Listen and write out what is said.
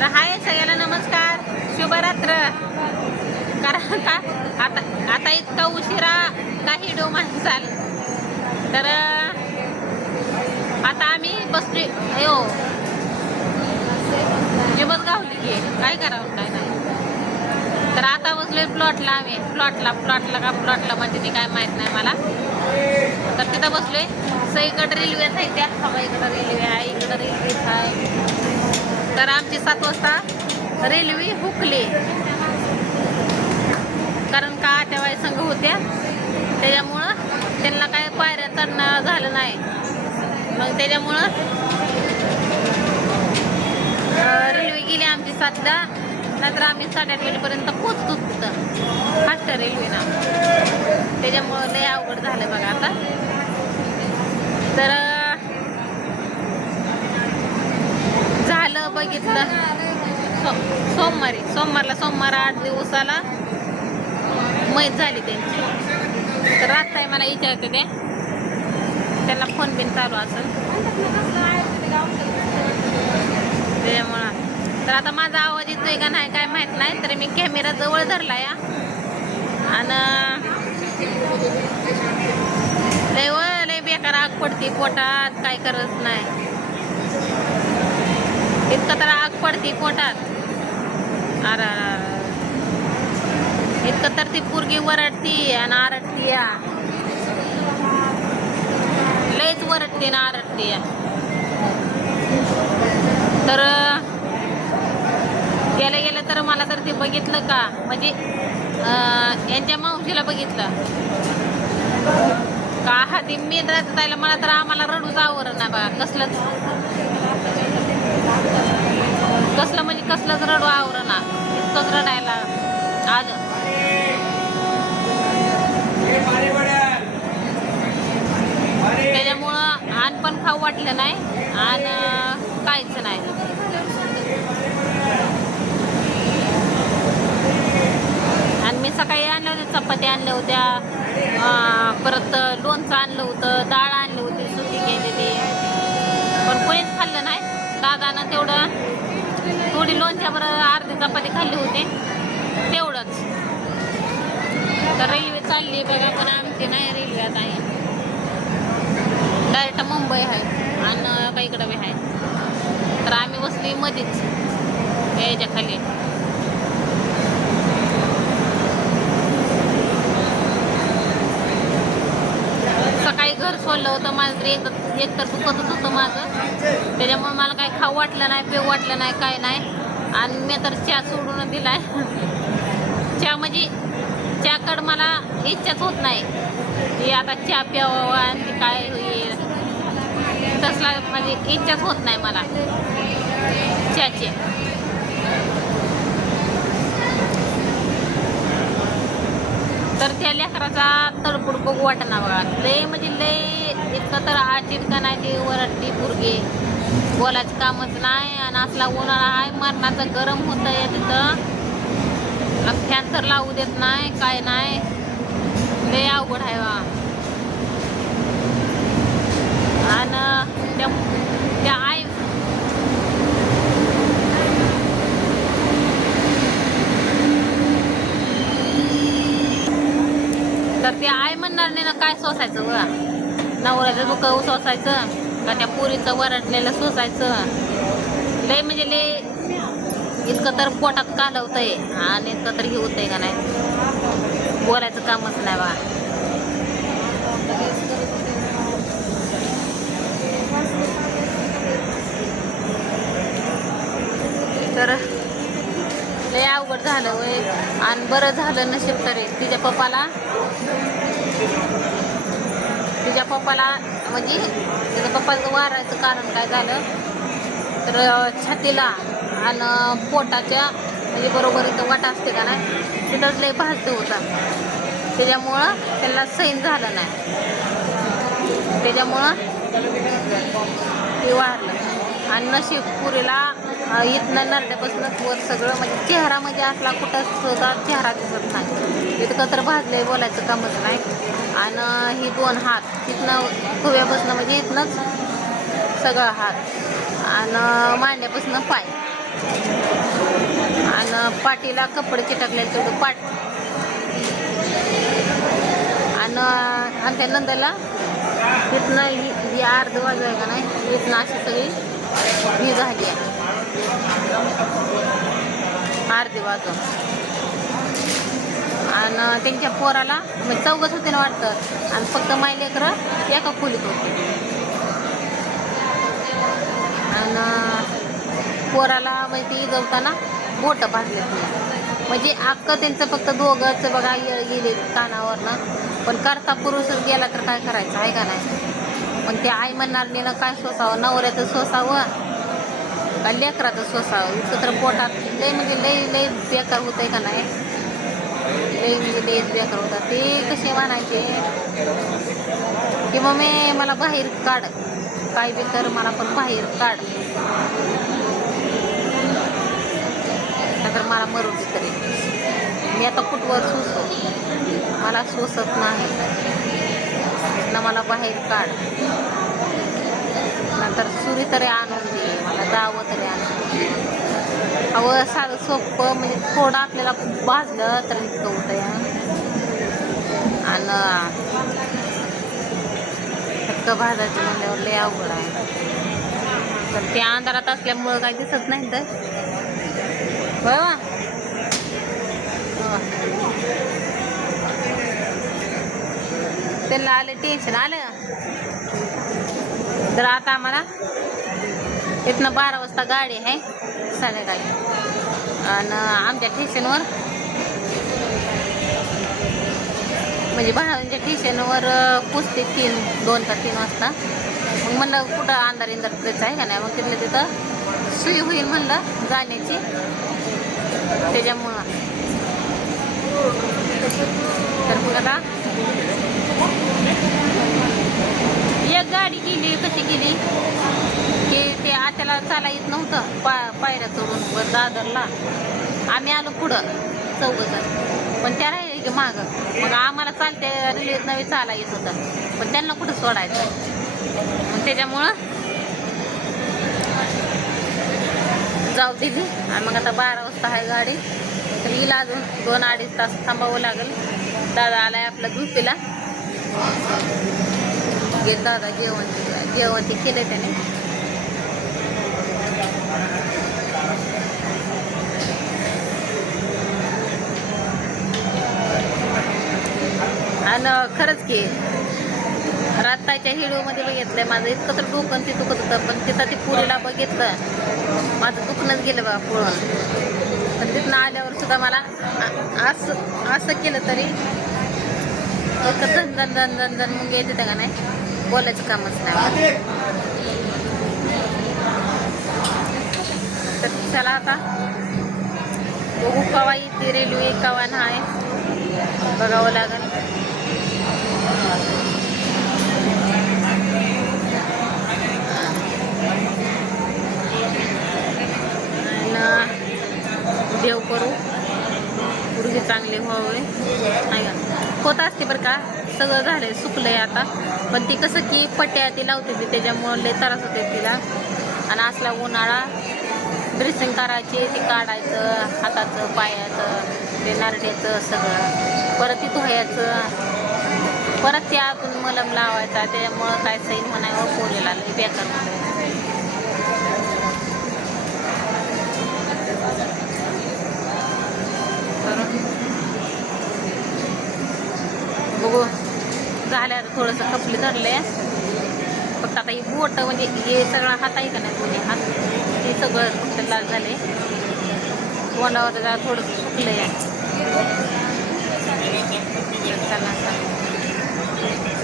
तर हाय सगळ्यांना नमस्कार, शुभरात्र. कारण का आता आता इतका उशिरा काही डो माणसाल तर आता आम्ही बसलोय. अयो जिमत गावली की काय करावं काय नाही. तर आता बसलोय प्लॉटला. आम्ही प्लॉटला का म्हणजे ते काय माहित नाही मला. तर तिथं बसलोय. सगळीकडे रेल्वेच आहे, त्या हवा इकडं रेल्वे आहे, इकडं रेल्वे आहे. तर आमची 7 वाजता रेल्वे हुकली, कारण का तेव्हा संघ होत्या त्याच्यामुळं त्यांना काय पायऱ्या चढणं झालं नाही. मग त्याच्यामुळं रेल्वे गेली आमची 7ला. नंतर आम्ही 8:30 वाजेपर्यंत पोचतो तिथं फास्ट रेल्वेनं. त्याच्यामुळं लय अवघड झालं बघा आता. तर झालं बघितलं सोमवार 8 दिवसाला मैत झाली त्यांची. तर आता मला विचारते ते, त्यांना फोन बिन चालू असेल त्याच्यामुळं. तर आता माझा आवाज येतोय का नाही काय माहित नाही. तर मी कॅमेरा जवळ धरला या आणि लय बेकार आग पडते पोटात, काय करत नाही. इतकं तर आग पडते पोटात. अरे इतकं तर ती पोरगी वरडती आणि आरडती या, लयच वरडते ना आरडती या. तर गेलं तर मला तर ते बघितलं का म्हणजे यांच्या मावशीला बघितलं का हाती मी जायला मला तर आम्हाला रडूच आवरण ना बघा. कसलं म्हणजे कसलंच रडू आवरण ना, इतकंच रडायला आलं. त्याच्यामुळं आण पण खाऊ वाटलं नाही आणि काहीच नाही. आणि मी सकाळी आणल्या होत्या चपात्या, आणल्या होत्या, परत लोणचं आणलं होतं, डाळ आणली होती सुकी केलेली, पण कोणीच खाल्लं नाही. दादानं तेवढं थोडी लोणच्यावर अर्धी चपाती खाल्ली होती, तेवढंच. तर रेल्वे चालली बघा, पण आमची नाही रेल्वे आता आहे. डायरेक्ट मुंबई आहे आणि काही इकडं बी आहे. तर आम्ही बसली मध्येच याच्या खाली. सकाळी घर सोडलं होतं माझं, एक तर दुखतच होतं माझं. त्याच्यामुळे मला काही खाऊ वाटलं नाही, पिऊ वाटलं नाही, काय नाही. आणि मी तर चहा सोडून दिलाय. चहा म्हणजे चहाकडं मला इच्छाच होत नाही की आता चहा प्यावं आणि काय होईल, तसला म्हणजे इच्छाच होत नाही मला चहाची. तर त्या लेकराचा तडफड बघू वाटना बघा. लय म्हणजे लय इतकं तर चिटकणाची वरडती पोरगी, बोलायचं कामच नाही. आणि असला उन्हाळा आहे, मरणाचं गरम होतं या तिथं. फॅन तर लावू देत नाही, काय नाही, लय अवघड आहे बा. आणि त्या आई तर त्या आई म्हणणार नाही ना काय सोसायचं बघा. नवऱ्याचं दुःख सोसायचं का त्या पुरीचं वरडलेलं सोसायचं. लय म्हणजे लय इतकं तर पोटात कालवतंय आणि इतकं तर हे होतंय का नाही, बोलायचं कामच नाही बघा. तर लय अवघड झालं वय. आणि बरं झालं नशीब तरी तिच्या पप्पाला म्हणजे तिच्या पप्पाचं वारायचं कारण काय झालं तर छातीला आणि पोटाच्या म्हणजे बरोबर इथं वाटा असते का नाही, तिथंच लय भाजतं होता. त्याच्यामुळं त्याला सैन झालं नाही, त्याच्यामुळं ते वारलं. आणि नशीब पुरीला इथनं नरड्यापासूनच वर सगळं म्हणजे चेहरा म्हणजे असला कुठं सुद्धा चेहरा दिसत नाही, इतकं तर भाजलंय बोलायचं कामच नाही. आणि ही 2 हात तिथनं खुव्यापासून म्हणजे इथनंच सगळं हात आणि मांड्यापासून पाय आणि पाठीला कपडे चिटकले तेवढं पाठ. आणि आमच्या नंदाला तिथनं ही अर्ध बाजू आहे का नाही, इथनं अशी सगळी ही झाली आहे अर्धी बाजू. आणि त्यांच्या पोराला म्हणजे चौघच होते ना वाटतं, आणि फक्त माय लेकरं एका खोलीत होते. आणि पोराला माहिती इजवताना बोटं भाजले, म्हणजे अख्खं त्यांचं फक्त दोघंच बघा गेले कानावरनं. पण करता पुरुषच गेला तर काय करायचं आहे का नाही. पण ते आई म्हणणार ना काय सोसावं, नवऱ्याचं सोसावं का लेकराचं सोसावं. इतकं तर पोटात लय म्हणजे लय बेकार होतंय का नाही, लय म्हणजे लयच बेकार होतात. ते कसे म्हणायचे की मम्मी मला बाहेर काढ, काय बी कर मला पण बाहेर काढ, नंतर मला मरू दे तरी. मी आता कुठवर सोसतो, मला सोसत नाही ना, मला बाहेर काढ, नंतर सुरी तरी आणून दे, मला दावं तरी आणून दे. अहो साधं सोपं म्हणजे थोडं आपल्याला भाजलं तर इतकं होतं या. आणि इतकं भाजायचं म्हणल्यावर लय अवघड आहे. तर ते अंधारात असल्यामुळं काही दिसत नाही तर बघा. त्यांना आले टेन्शन आलं. तर आता आम्हाला इथनं 12 वाजता गाडी आहे संध्याकाळी, आणि आमच्या स्टेशनवर म्हणजे भावांच्या स्टेशनवर पोचते 2 का 3 वाजता. मग म्हणलं कुठं अंधार इंधार आहे का नाही, मग तिथलं तिथं सुई होईल म्हणलं जाण्याची, त्याच्यामुळं. तर मग आता एक गाडी गेली, कशी गेली की ते आत्याला चाला येत नव्हतं, पायऱ्या चढून वर दादरला. आम्ही आलो पुढं 4 जण, पण त्या राहिले की मागं. मग आम्हाला चालते रिलीज नवी चाला येत होतं, पण त्यांना कुठं सोडायचं. मग त्याच्यामुळं जाऊ दिली. आणि मग आता 12 वाजता आहे गाडी, तर हिला अजून 2-2.5 तास थांबावं लागेल. दादा आलाय आपला झोपेला. घेत दादा जेवण ते केलं त्याने. आणि खरंच की रात्रीच्या हिडोमध्ये बघितलंय माझं इतकं तर डोकं ते दुखत होतं, पण तिथं ते पुरीला बघितलं माझं दुखणंच गेलं बघा पुरण. पण तिथनं आल्यावर सुद्धा मला असं केलं तरी एक धन मग येते का नाही, बोलायचं कामच नाही. तर चला आता बघू कवा येते रेल्वे, कवा नाही बघावं लागेल. देव करू पुढे चांगले व्हावे नाही का. होत असते बरं का, सगळं झालंय सुकलंय आता. पण ती कसं की पट्ट्या ती लावते ती, त्याच्यामुळं लय त्रास होते तिला. आणि असला उन्हाळा ड्रेसिंग करायची, ती काढायचं हाताचं पायाचं ते नारड्याचं सगळं, परत ती धुवायचं, परत त्यातून मलम लावायचा. त्याच्यामुळं काय सैन म्हणावं पोरीला लय बेकार होतं. बघू झालं आता थोडंसं खपली धरले. फक्त आता ही बोट म्हणजे हे सगळा हात आहे का नाही, दोन्ही हात हे सगळं फक्त लाल झाले. तोंडावर जरा थोडंसं सुकलं आहे. चला